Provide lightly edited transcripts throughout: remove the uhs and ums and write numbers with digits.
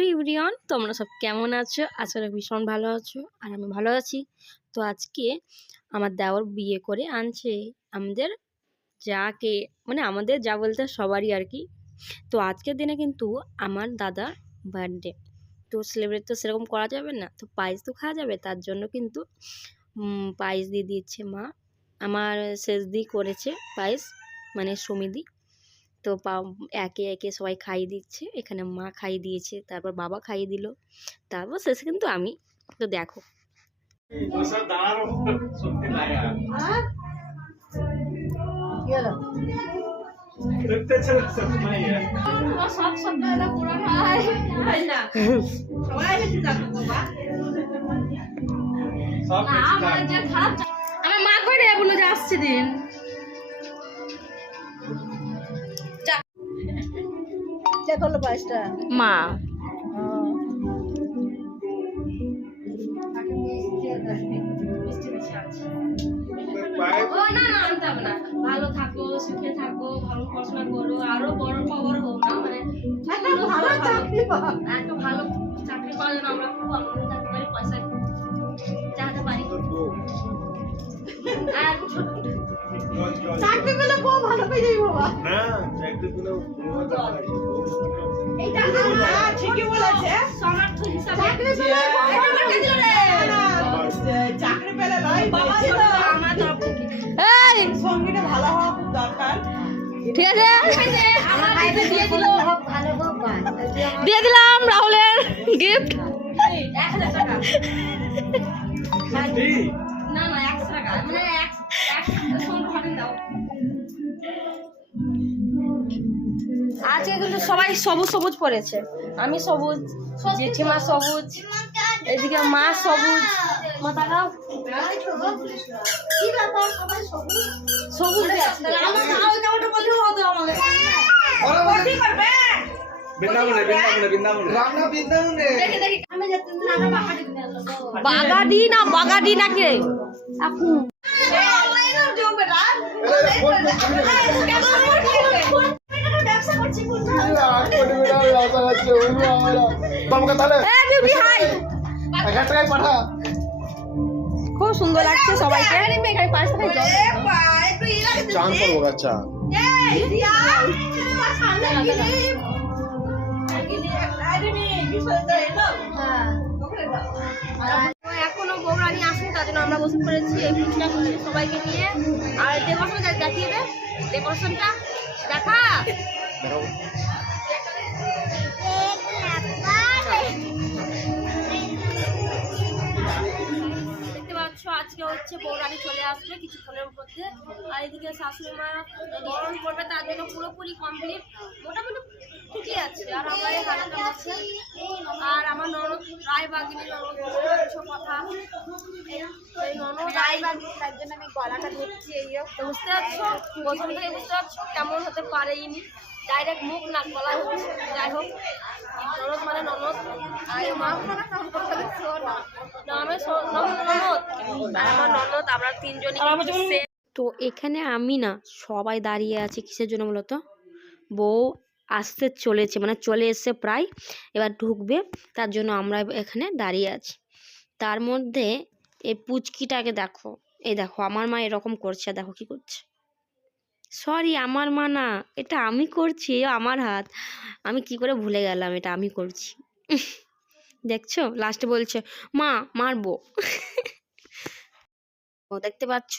Hello everyone, তোমরা সব কেমন আছো? আসলে ভীষণ ভালো আছো আর আমি ভালো আছি। তো আজকে আমার দেওর বিয়ে করে আনছে আমাদের যাকে, মানে আমাদের যা বলতে সবারই আর কি। তো আজকের দিনে কিন্তু আমার দাদার বার্থডে, তো সেলিব্রেট তো সেরকম করা যাবে না, তো পায়েস তো খাওয়া যাবে। তার জন্য কিন্তু পায়েস দিয়ে দিচ্ছে মা। আমার শেষ দি করেছে পায়েস, মানে সমিদি। তো একে একে সবাই খাইয়ে দিচ্ছে, এখানে মা খাইয়ে দিয়েছে, তারপর বাবা খাইয়ে দিল, তারপর শেষে কিন্তু আমি। তো দেখো আমার মা করে বললো যে আসছে দিন মা। ভালো থাকো, সুখে থাকো, ভালো পড়াশোনা করো, আরো বড় খবর হোক না, মানে একটা ভালো চাকরি পাওয়ার জন্য আমরা খুব আনন্দ থাকতে পারি, পয়সা চাইতে পারি। আর চাকরি পেলে খুব ভালো পেয়ে যাই বাবা। হ্যাঁ, চাকরি পেলে এইটা ঠিকই বলেছে, সমর্থ হিসাবে চাকরি পেলে চাকরি পেলে নয় বাবা, আমার তরফ থেকে এই সঙ্গীটা ভালো হওয়া খুব দরকার। ঠিক আছে, আমার ভাইকে দিয়ে দিল, ভালো হোক, দিয়ে দিলাম রাহুলের গিফট 1000 টাকা। না না 100 টাকা, মানে এক সঙ্গে ভাবে দাও। আজকে কিন্তু সবাই সবুজ সবুজ পরেছে, আমি সবুজ, জেঠিমা সবুজ, এদিকে মা সবুজ। মা তাকাও, কি ব্যাপার সবাই সবুজ সবুজ আছে। আমরা ওই কাউটা বলতে হতো আমাদের কি করবে বৃন্দাবনে বৃন্দাবনে বৃন্দাবনে রামনা বৃন্দাবনে দেখে দেখে আমি যেতে না বাগাডি না বাগাডি নাকি আপু খুব সুন্দর লাগছে সবাইকে। চান করবো বাচ্চা, এখনো বৌরানি আসেনি, তার জন্য আমরা বসে পড়েছি এই ফুচকা সবাইকে নিয়ে। আর ডেকোরেশন দেখিয়ে দে, ডেকোরেশনটা দেখা। দেখতে পাচ্ছ আজকে হচ্ছে বৌরানি চলে আসবে কিছুক্ষণের মধ্যে। আর এদিকে শাশুড়ি মা গরম করবে, তার জন্য পুরোপুরি কমপ্লিট, মোটামুটি ঠিকই আছে। আর আমার এই হাতটা আছে, আর আমার ননদ রায়বাগিনী ননদ কথা, এই ননদ রায়বাগিনী, তার জন্য আমি গলাটা ধরছি। এই বুঝতে পারছো, প্রথম থেকে বুঝতে পারছো কেমন হতে পারে ইনি, ডাইরেক্ট মুখ না গলা হচ্ছে। যাই হোক, ননদ মানে ননদ, আর মা আমার ননদ, আমরা তিনজনই। তো এখানে আমি না সবাই দাঁড়িয়ে আছি কিসের জন্য বলতো, বউ আসতে চলেছে, মানে চলে এসছে প্রায়, এবার ঢুকবে, তার জন্য আমরা এখানে দাঁড়িয়ে আছি। তার মধ্যে এই পুচকিটাকে দেখো, এই দেখো আমার মা এরকম করছে, দেখো কি করছে। সরি, আমার মা না, এটা আমি করছি, আমার হাত, আমি কি করে ভুলে গেলাম এটা আমি করছি। দেখছো, লাস্টে বলছে মা মারবো। ও দেখতে পাচ্ছ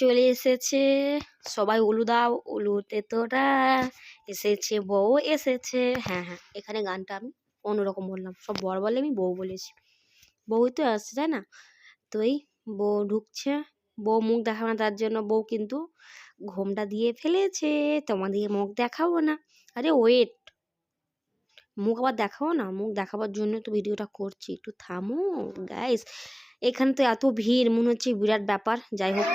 চলে এসেছে সবাই, উলু দাও, উলুতে তোরা এসেছে, বউ এসেছে। হ্যাঁ হ্যাঁ, এখানে গানটা আমি অন্যরকম বললাম, সব বর বলে আমি বউ বলেছি, বউ তো আসছে তাই না। তো এই বউ ঢুকছে, বউ মুখ দেখাবে না, তার জন্য বউ কিন্তু ঘোমটা দিয়ে ফেলেছে। তোমাদের মুখ দেখাবো না, আরে ওয়েট, মুখ আবার দেখাবো না, মুখ দেখাবার জন্য তো ভিডিওটা করছি, একটু থামো গাইস। এখানে তো এত ভিড়, মনে হচ্ছে বিরাট ব্যাপার। যাই হোক,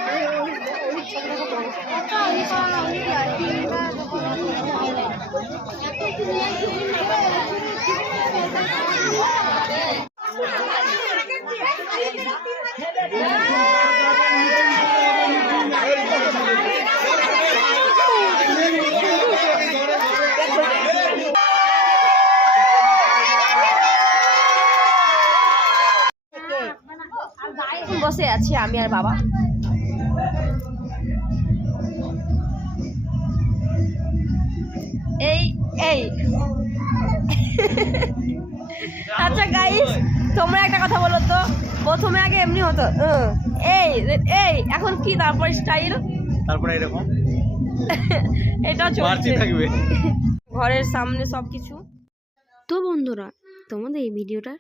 বসে আছি আমি আর বাবা। এই এই আচ্ছা গাইস, তোমরা একটা কথা বলো তো, প্রথমে আগে এমনি হতো এই এই, এখন কি তারপর স্টাইল, তারপরে এরকম এটা বাড়তি চলছে থাকবে। ঘরের সামনে সবকিছু। তো বন্ধুরা, তোমাদের এই ভিডিওটা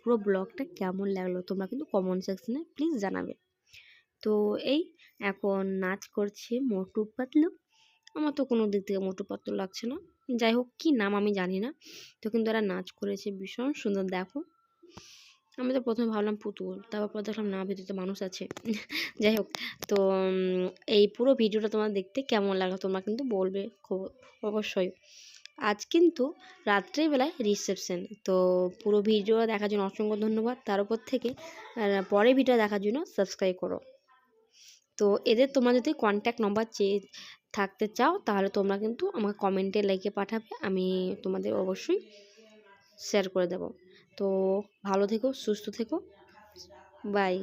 পুরো ব্লগটা কেমন লাগলো তোমরা কিন্তু কমেন্ট সেকশনে প্লিজ জানাবে। তো এই এখন নাচ করছে মোটু পাতলু। আমার তো কোনো দিক থেকে মোটু পাতলু লাগছে না, যাই হোক কি নাম আমি জানি না। তো কিন্তু এরা নাচ করেছে ভীষণ সুন্দর, দেখো। আমি তো প্রথমে ভাবলাম পুতুল, তারপর দেখলাম না, ভিতরে মানুষ আছে। যাই হোক, তো এই পুরো ভিডিওটা তোমার দেখতে কেমন লাগলো তোমরা কিন্তু বলবে অবশ্যই। আজ কিন্তু রাত্রেবেলায় রিসেপশন, তো পুরো ভিডিও দেখার জন্য অসংখ্য ধন্যবাদ। তার উপর থেকে পরে ভিডিও দেখার জন্য সাবস্ক্রাইব করো। তো এদের তোমরা যদি কন্ট্যাক্ট নম্বর চেয়ে থাকতে চাও তাহলে তোমরা কিন্তু আমাকে কমেন্টে লিখে পাঠাবে, আমি তোমাদের অবশ্যই শেয়ার করে দেব। তো ভালো থেকো, সুস্থ থেকো, বাই।